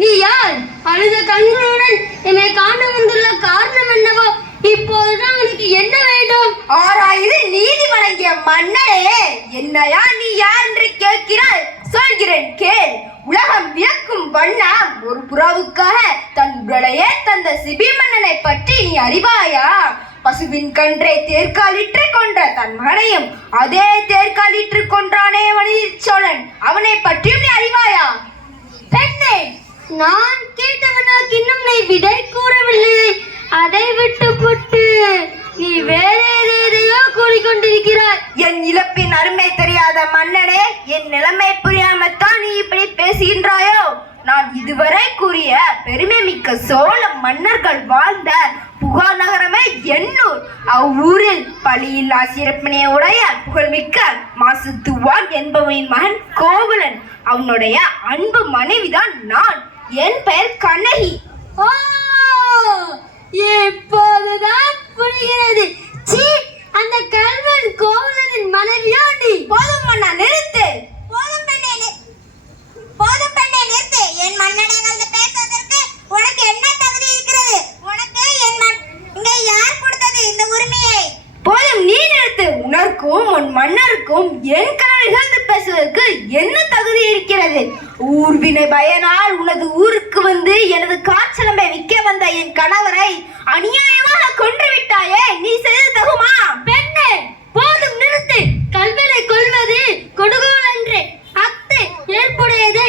நீ யார்? அழுத கண்களுடன் என்னை காண வந்துள்ள காரணம் என்னவோ? இப்போதுதான் உனக்கு என்ன வேண்டும்? ஆராய்ந்து நீதி வழங்கிய மன்னரே, என்னையா நீ யார் என்று கேட்கிறாய்? சொல்கிறேன் கேள். உலகம் வியக்கும் வண்ணம் ஒரு புறாவுக்காக தன் உடலையே தந்த சிபி மன்னனை பற்றி நீ அறிவாயா? பசுவின் கன்றை தேர்காலிற்று கொன்ற தன் மகனையும் அதே தேர்காலிற்று கொன்றானே மனித சோழன், அவனை பற்றியும் நீ அறிவாயா? பெண்ணே, நான் கேட்டவனுக்கு இன்னும் நீ விடை கூறவில்லை. அதை விட்டு நீ வேற ஏதையோ கூறிக்கொண்டிருக்கிறாய். என் இழப்பின் அருமை தெரியாத மன்னனே, என் நிலைமை புரியாமத்தான் நீ இப்படி பேசுகின்றாயோ? நான் இதுவரை கூறிய பெருமை மிக்க சோழ மன்னர்கள் வாழ்ந்த புகார் நகரமே எண்ணூர். அவ்வூரில் பழியில்லா சிறப்பினை உடைய புகழ்மிக்க மாசுத்துவான் என்பவனின் மகன் கோவலன், அவனுடைய அன்பு மனைவிதான் நான். என் பெயர் கண்ணகி. ஓ, இப்போதுதான் புரிகிறது. சீ, அந்த கல்வன் கோவலனின் மனைவியா நீ? போதும் மன்னா, நிறுத்து. போதும் பெண்ணே நிறுத்து. என் மன்னனை பேசுவதற்கு உனக்கு என்ன தகுதி இருக்கிறது? உனக்கு இங்க யார் கொடுத்தது இந்த உரிமையை? போதும், நீ நிறுத்து. உனக்கும் உன் மன்னருக்கும் என் கணவர்கள் பேசுவதற்கு என்ன தகுதி இருக்கிறது? ஊர்வினை பயனால் உனது ஊருக்கு வந்து எனது காய்ச்சலம்பை விற்க வந்த என் கணவரை அநியாயமாக கொன்று விட்டாயே, நீ செய்து தகுமா? பெண்ணே, போதும் நிறுத்து. கல்வனை கொள்வது கொடுகோல் அன்று. அத்தை ஏற்புடையது.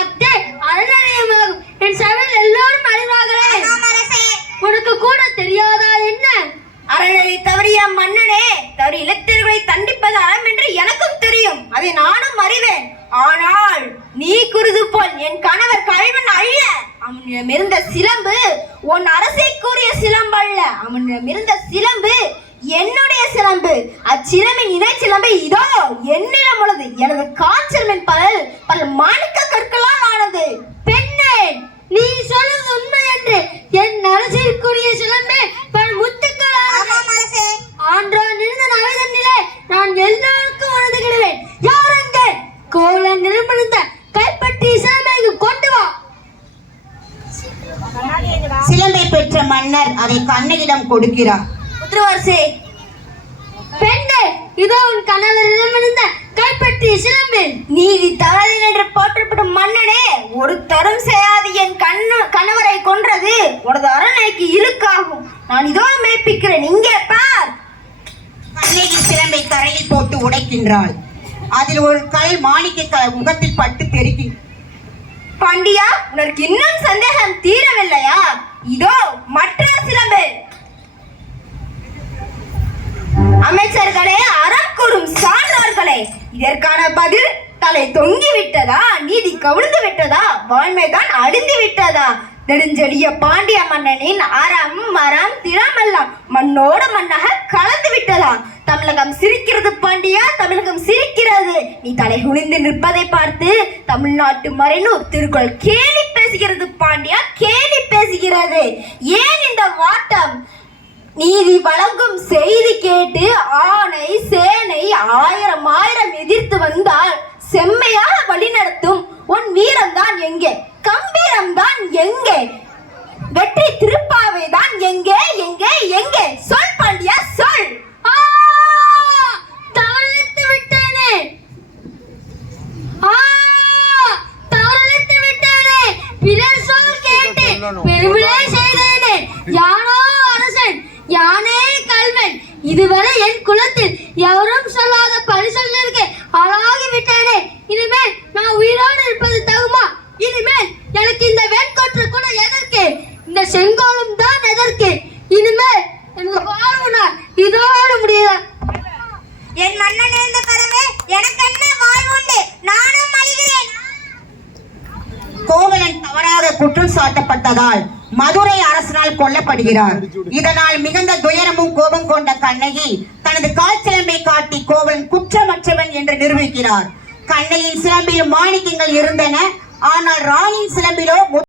அத்தை அறநிலையமாகும். என் சபையில் எல்லோரும் அறிவார்களே. உனக்கு கூட தெரியாதா என்ன? அறநிலை தவறிய மன்னனே, தவறு இலத்தியர்களை தண்டிப்பது அறம் என்று எனக்கும் தெரியும். அதை நானும் அறிவேன். ஆனால் நீ குருது போல் என் கணவர் கல்வன் அல்ல. அவனிடமிருந்த சிலம்பு உன் அரசை கூறிய சிலம்பு அல்ல. அவனிடமிருந்த சிலம்பு என்னுடைய சிலம்பு. அச்சிலம்பின் இணை சிலம்பு இதோ என்னிடம் உள்ளது. எனது காய்ச்சலின் பல மாணிக்க கற்களால் ஆனது. பெண்ணே, நீ சொல்வது உண்மை என்று என் அரசிற்குரிய சிலம்பே பல முத்துக்கள் ஆன்றோன் இருந்த நவைதனிலே நான் எல்லோருக்கும் உணர்ந்துகிடுவேன். யாருங்க கோவலன் நிர்மணித்த கைப்பற்றி சிலம்பை கொண்டு வா. சிலம்பை பெற்ற மன்னர் அதை கண்ணகிடம் கொடுக்கிறார். புத்திரவாரசே, பெண்ணே, இதோ உன் கணவரிடம் இருந்த கைப்பற்றிய சிலம்பு. நீதி தவறு என்று போற்றப்படும் மன்னனே, ஒரு தரம் செய்யாது என் கணவரை கொன்றது உனது அரண்மனைக்கு இழுக்காகும். நான் இதோ மெய்ப்பிக்கிறேன், இங்கே பார். கண்ணகி சிலம்பை தரையில் போட்டு உடைக்கின்றாள். அதில் ஒரு கல் மாணிக்க முகத்தில் பட்டு தெரிக்கின்றது. பாண்டியா, உனக்கு இன்னும் சந்தேகம் தீரவில்லையா? இதோ மற்ற சிலம்பு. அமைச்சர்களே, அறம் கூறும் சான்றோர்களே, இதற்கான பதில் தலை தொங்கி விட்டதா? நீதி கவிழ்ந்து விட்டதா? வாழ்மைதான் அழிந்து விட்டதா? நெடுஞ்செழிய பாண்டிய மன்னனின் அறம் மரம் திறமெல்லாம் மண்ணோடு மண்ணாக கலந்து விட்டதா? தமிழகம் சிரிக்கிறது பாண்டியா, தமிழகம் சிரிக்கிறது. நீ தலை குனிந்து நிற்பதை பார்த்து தமிழ்நாட்டு மறைநூர் திருக்குறள் கேலி பேசுகிறது பாண்டியா, கேலி பேசுகிறது. ஏன் இந்த வாட்டம்? நீதி வழங்கும் செய்தி கேட்டு ஆணை சேனை ஆயிரம் எதிர்த்து வந்தால் செம்மையாக வழிநடத்தும் உன் வீரம் தான் எங்கே? கம்பீரம் தான் எங்கே? வெற்றி திருப்பாவை தான் எங்கே? எங்கே எங்கே? சொல் பாண்டியா, சொல். தவறளித்து விட்டேனே. தவறளித்து விட்டேனே. பிறர் சொல் கேட்டு பெருமிழை செய்தேனே. யானோ அரசன், யானே கல்வன். இதுவரை என் குலத்தில் எவரும் சொல்லாத பரிசல்களுக்கு ஆளாகி விட்டேனே. இனிமேல் நான் உயிரோடு இருப்பது தகுமா? இனிமேல் எனக்கு இந்த வேட்கொற்று கூட எதற்கு? இந்த செங்கோலும் தான் எதற்கு? இனிமேல் எனக்கு வாழ்வுனா இதோடு முடியாது. என் மன்னன் இருந்த பரமே எனக்கு என்ன வாழ்வுண்டு? நானும் அழிகிறேன். கோவலன் தவறாக குற்றம் சாட்டப்பட்டதால் மதுரை அரசனால் கொல்லப்படுகிறார். இதனால் மிகுந்த துயரமும் கோபம் கொண்ட கண்ணகி தனது காய்ச்சலம்பை காட்டி கோவலன் குற்றமற்றவன் என்று நிரூபிக்கிறார். கண்ணகியின் சிலம்பில் மாணிக்கங்கள் இருந்தன. ஆனால் ராணியின் சிலம்பிலோ